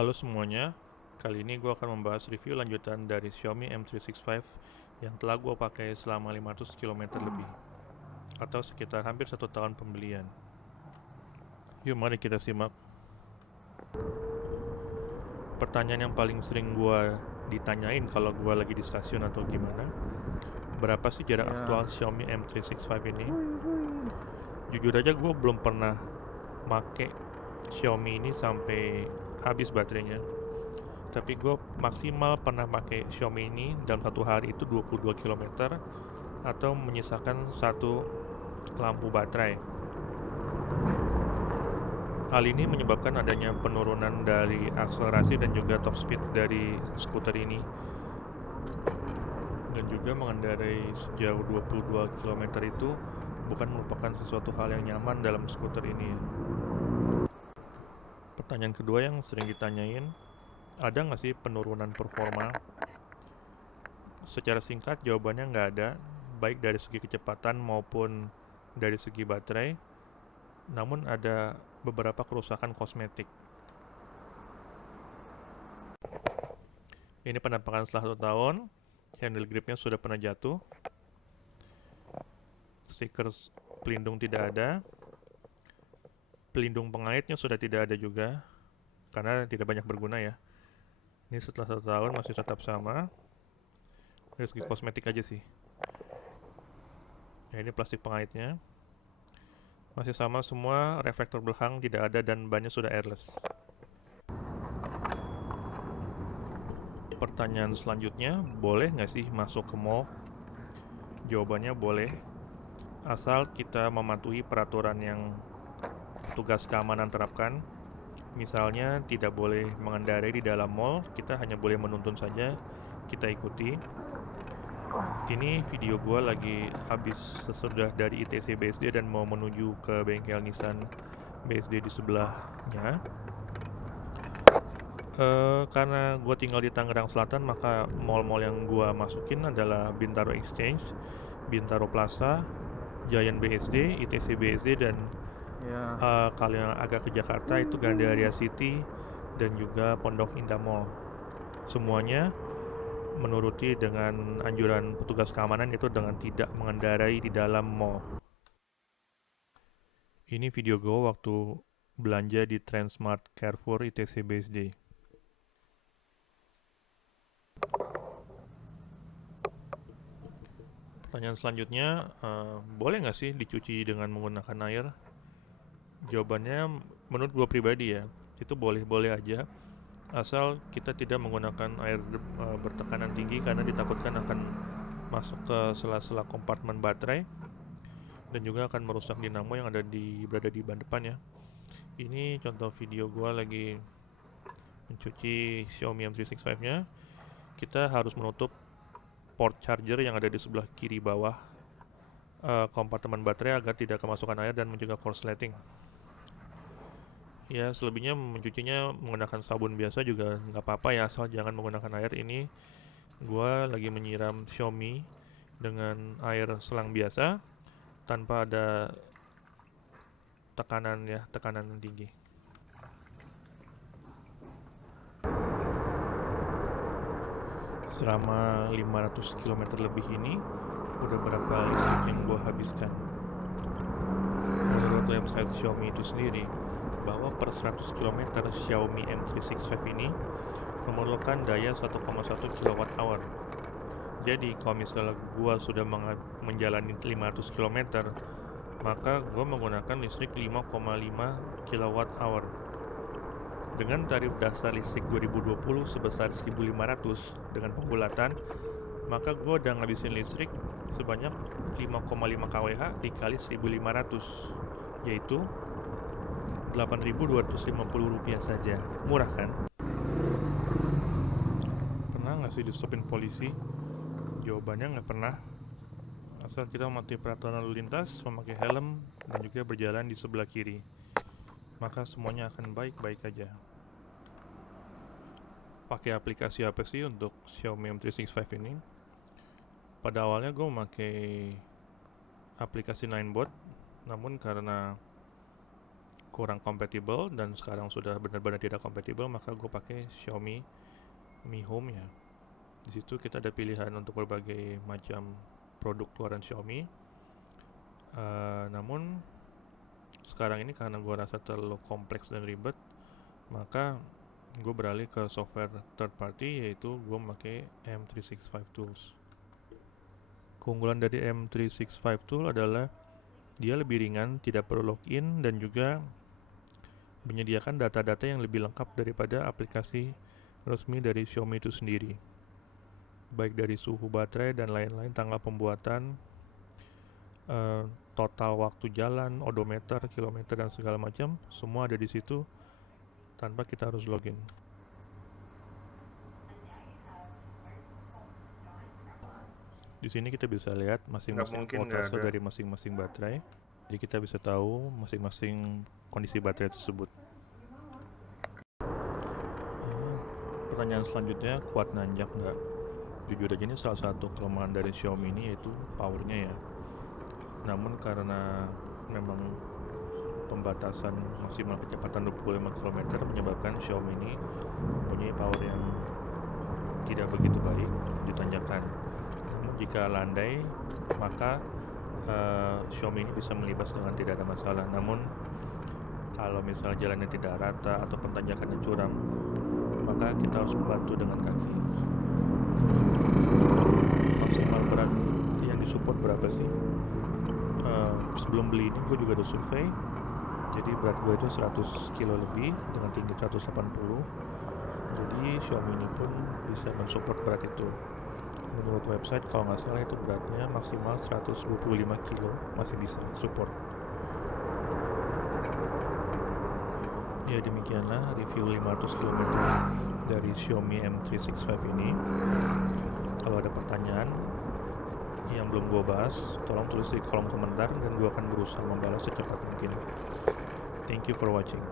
Halo semuanya, kali ini gue akan membahas review lanjutan dari Xiaomi M365 yang telah gue pakai selama 500 km lebih, atau sekitar hampir 1 tahun pembelian. Yuk mari kita simak. Pertanyaan yang paling sering gue ditanyain kalau gue lagi di stasiun atau gimana, berapa sih jarak Ya, aktual Xiaomi M365 ini? Jujur aja gue belum pernah make Xiaomi ini sampai habis baterainya. Tapi gue maksimal pernah pakai Xiaomi ini dalam satu hari itu 22 km atau menyisakan satu lampu baterai. Hal ini menyebabkan adanya penurunan dari akselerasi dan juga top speed dari skuter ini, dan juga mengendarai sejauh 22 km itu bukan merupakan sesuatu hal yang nyaman dalam skuter ini ya. Pertanyaan kedua yang sering ditanyain, ada nggak sih penurunan performa? Secara singkat jawabannya nggak ada, baik dari segi kecepatan maupun dari segi baterai, namun ada beberapa kerusakan kosmetik. Ini penampakan setelah 1 tahun, handle gripnya sudah pernah jatuh, stiker pelindung tidak ada, pelindung pengaitnya sudah tidak ada juga, karena tidak banyak berguna ya. Ini setelah 1 tahun masih tetap sama, dari segi kosmetik aja sih. Ya, ini plastik pengaitnya, masih sama semua, reflektor belakang tidak ada dan bannya sudah airless. Pertanyaan selanjutnya, boleh nggak sih masuk ke mall? Jawabannya boleh, asal kita mematuhi peraturan yang petugas keamanan terapkan. Misalnya tidak boleh mengendarai di dalam mall, kita hanya boleh menuntun saja, kita ikuti. Ini video gue lagi habis sesudah dari ITC BSD dan mau menuju ke bengkel Nissan BSD di sebelahnya. Karena gue tinggal di Tangerang Selatan, maka mall-mall yang gue masukin adalah Bintaro Exchange, Bintaro Plaza, Giant BSD, ITC BSD, dan ya, kalau yang agak ke Jakarta itu Gandaria City dan juga Pondok Indah Mall. Semuanya menuruti dengan anjuran petugas keamanan, itu dengan tidak mengendarai di dalam mall. Ini video gue waktu belanja di Transmart Carrefour ITC BSD. Pertanyaan selanjutnya, boleh nggak sih dicuci dengan menggunakan air? Jawabannya menurut gue pribadi ya, itu boleh-boleh aja, asal kita tidak menggunakan air bertekanan tinggi karena ditakutkan akan masuk ke sela-sela kompartemen baterai dan juga akan merusak dinamo yang berada di ban depan ya. Ini contoh video gue lagi mencuci Xiaomi M365-nya. Kita harus menutup port charger yang ada di sebelah kiri bawah kompartemen baterai agar tidak kemasukan air dan mencegah korsleting. Ya, selebihnya mencucinya menggunakan sabun biasa juga nggak apa-apa ya, asal jangan menggunakan air. Ini gua lagi menyiram Xiaomi dengan air selang biasa tanpa ada tekanan yang tinggi. Selama 500 km lebih ini, udah berapa listrik yang gua habiskan? Menurut website Xiaomi itu sendiri, bahwa per 100 km Xiaomi M365 ini memerlukan daya 1,1 kWh. Jadi kalau misalnya gua sudah menjalani 500 km, maka gua menggunakan listrik 5,5 kWh. Dengan tarif dasar listrik 2020 sebesar 1.500 dengan pembulatan, maka gua udah ngabisin listrik sebanyak 5,5 kWh dikali 1.500, yaitu Rp8.250 saja. Murah kan? Pernah nggak sih di-stopin polisi? Jawabannya nggak pernah. Asal kita mematuhi peraturan lalu lintas, memakai helm, dan juga berjalan di sebelah kiri, maka semuanya akan baik-baik aja. Pakai aplikasi apa sih untuk Xiaomi M365 ini? Pada awalnya gue memakai aplikasi Ninebot, namun karena kurang kompatibel dan sekarang sudah benar-benar tidak kompatibel, maka gue pakai Xiaomi Mi Home ya. Di situ kita ada pilihan untuk berbagai macam produk keluaran Xiaomi. Namun sekarang ini karena gue rasa terlalu kompleks dan ribet, maka gue beralih ke software third party, yaitu gue memakai M365 Tools. Keunggulan dari M365 Tool adalah dia lebih ringan, tidak perlu login, dan juga menyediakan data-data yang lebih lengkap daripada aplikasi resmi dari Xiaomi itu sendiri, baik dari suhu baterai dan lain-lain, tanggal pembuatan, total waktu jalan, odometer, kilometer, dan segala macam, semua ada di situ tanpa kita harus login. Di sini kita bisa lihat masing-masing voltase dari masing-masing baterai. Jadi kita bisa tahu masing-masing kondisi baterai tersebut. Pertanyaan selanjutnya, kuat nanjak nggak? Jujur aja ini salah satu kelemahan dari Xiaomi ini, yaitu powernya ya. Namun karena memang pembatasan maksimal kecepatan 25 km menyebabkan Xiaomi ini mempunyai power yang tidak begitu baik di tanjakan. Namun jika landai, maka Xiaomi ini bisa melibas dengan tidak ada masalah. Namun kalau misalnya jalannya tidak rata atau tanjakannya curam, maka kita harus membantu dengan kaki. Maksimal berat yang disupport berapa sih? Sebelum beli ini gue juga ada survei. Jadi berat gue itu 100 kilo lebih dengan tinggi 180. Jadi Xiaomi ini pun bisa mensupport berat itu. Menurut website kalau nggak salah itu beratnya maksimal 125 kilo masih bisa support. Ya demikianlah review 500 km dari Xiaomi M365 ini. Kalau ada pertanyaan yang belum gue bahas, tolong tulis di kolom komentar dan gue akan berusaha membalas secepat mungkin. Thank you for watching.